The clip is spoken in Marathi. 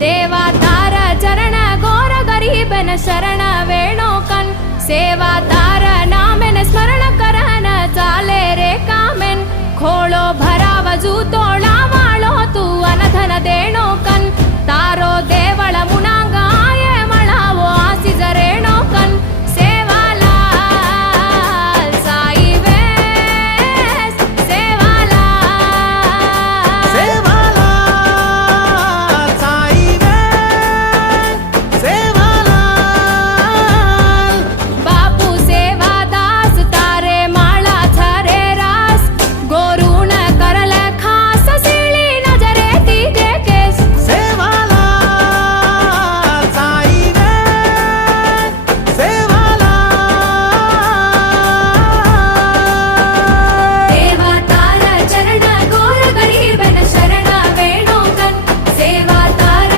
देवा तार चरण घोर गरीबन शरण वेणो कन सेवा तार नामेन स्मरण करन चाले रे कामेन खोळो भरावजू तोळा वाळो तू अनधन देणो